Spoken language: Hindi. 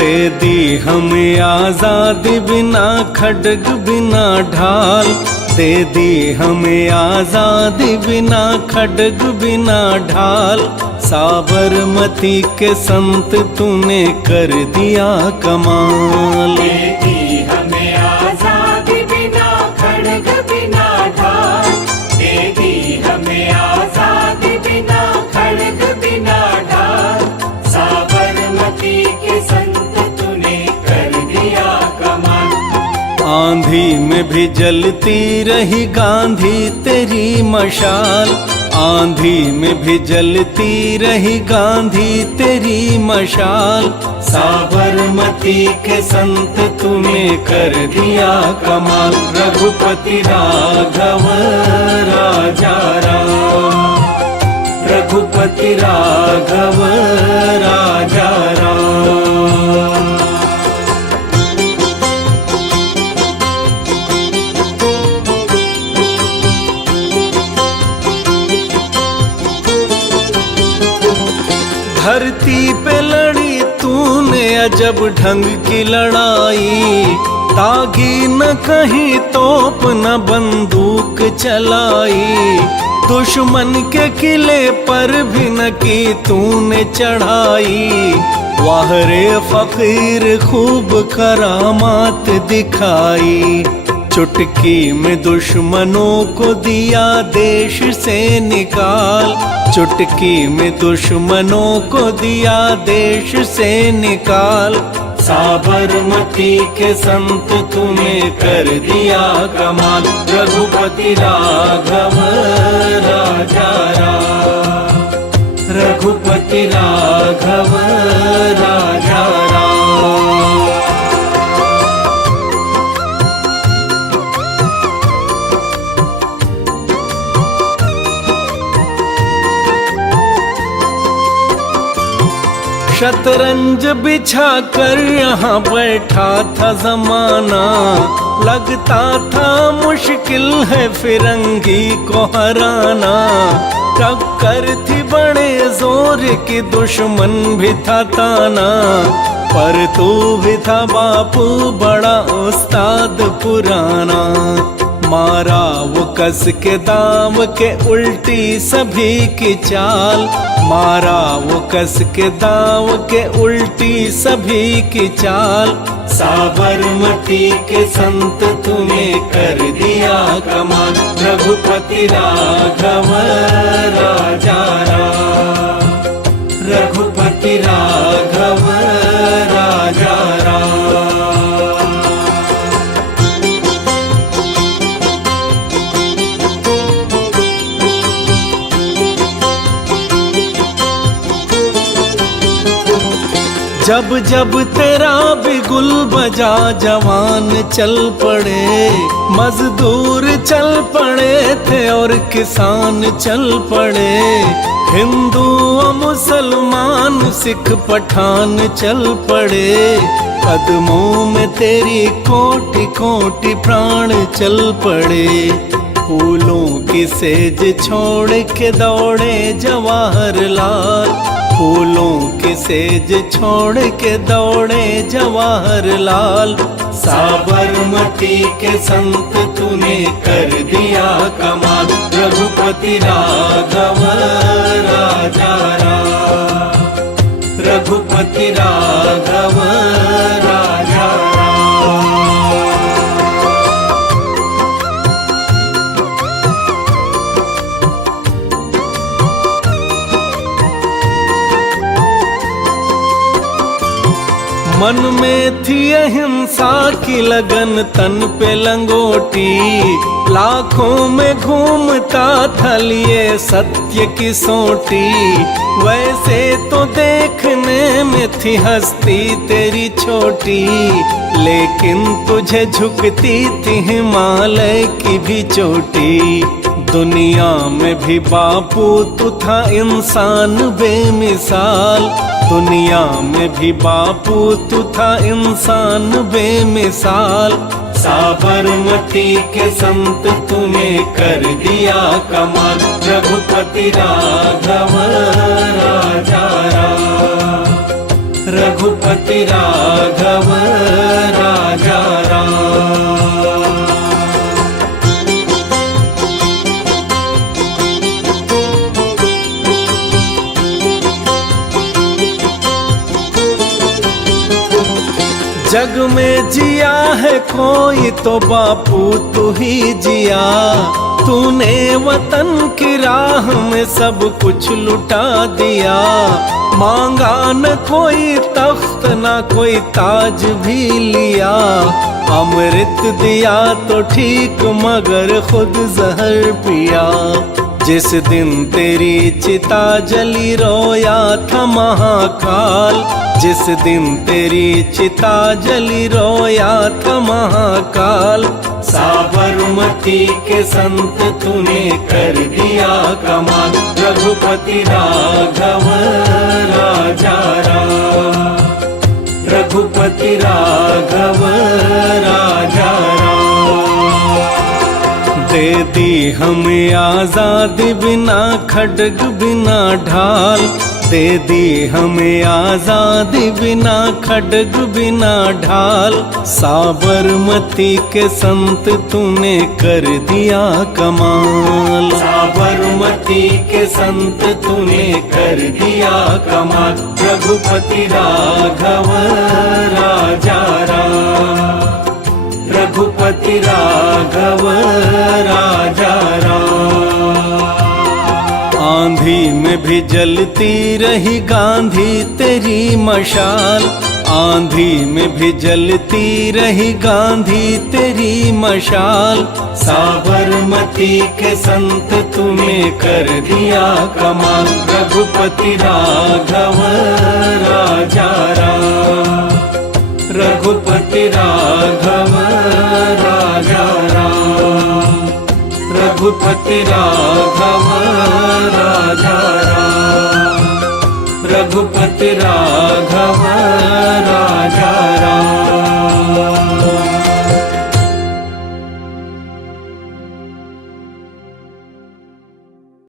दे दी हमें आजादी बिना खड्ग बिना ढाल, दे दी हमें आजादी बिना खड्ग बिना ढाल। साबरमती के संत तूने कर दिया कमाल। दे दी हमें आजादी बिना खड्ग बिना ढाल, दे दी हमें आजादी बिना खड्ग बिना ढाल। साबरमती के संत आंधी में भी जलती रही गांधी तेरी मशाल, आंधी में भी जलती रही गांधी तेरी मशाल। साबरमती के संत तूने कर दिया कमाल। रघुपति राघव राजा राम, रघुपति राघव राजा राम। धरती पे लड़ी तूने अजब ढंग की लड़ाई, दागी न कहीं तोप न बंदूक चलाई। दुश्मन के किले पर भी न की तूने चढ़ाई। वाह रे फकीर खूब करामात दिखाई। चुटकी में दुश्मनों को दिया देश से निकाल, चुटकी में दुश्मनों को दिया देश से निकाल। साबरमती के संत तूने कर दिया कमाल। रघुपति राघव राजा राम, रघुपति राघव राजा राम। शतरंज बिछा कर यहाँ बैठा था जमाना, लगता था मुश्किल है फिरंगी को हराना। टक्कर थी बड़े जोर की दुश्मन भी था ताना, पर तू भी था बापू बड़ा उस्ताद पुराना। मारा वो कस के दाम के उल्टी सभी की चाल, मारा वो कस के दाम के उल्टी सभी की चाल। साबरमती के संत तूने कर दिया कमाल। रघुपति राघव राजा राम, रघुपति राघव राजा राम। जब जब तेरा बिगुल बजा जवान चल पड़े, मजदूर चल पड़े थे और किसान चल पड़े। हिंदू और मुसलमान सिख पठान चल पड़े, कदमों में तेरी कोटि कोटि प्राण चल पड़े। फूलों की सेज छोड़ के दौड़े जवाहरलाल, फूलों की सेज छोड़ के दौड़े जवाहरलाल। साबरमती के संत तूने कर दिया कमाल। रघुपति राघव राजा राम, रघुपति राघव राजा राम। मन में थी अहिंसा की लगन तन पे लंगोटी, लाखों में घूमता था लिए सत्य की सोटी, वैसे तो देखने में थी हस्ती तेरी छोटी, लेकिन तुझे झुकती थी हिमालय की भी चोटी। दुनिया में भी बापू तू था इंसान बेमिसाल, दुनिया में भी बापू तू था इंसान बेमिसाल। साबरमती के संत तूने कर दिया कमाल, रघुपति राघव राजा राम, रघुपति राघव राजा राम। जग में जिया है कोई तो बापू तू ही जिया, तूने वतन की राह में सब कुछ लुटा दिया। मांगा न कोई तख्त न कोई ताज भी लिया, अमृत दिया तो ठीक मगर खुद जहर पिया। जिस दिन तेरी चिता जली रोया था महाकाल, जिस दिन तेरी चिता जली रोया था महाकाल। साबरमती के संत तूने कर दिया कमाल, रघुपति राघव राजा राम, रघुपति राघव राजा राम। दे दी हमें आजादी बिना खड्ग बिना ढाल, दे दी हमें आजादी बिना खड्ग बिना ढाल। साबरमती के संत तूने कर दिया कमाल, साबरमती के संत तूने कर दिया कमाल। रघुपति राघव राजा राम, रघुपति राघव राजा राम। आंधी में भी जलती रही गांधी तेरी मशाल, आंधी में भी जलती रही गांधी तेरी मशाल। साबरमती के संत तूने कर दिया कमाल, रघुपति राघव राजा राम, रघुपति राघव राजा राम, रघुपति राघव राजा राम, रघुपति राघव राजा राम।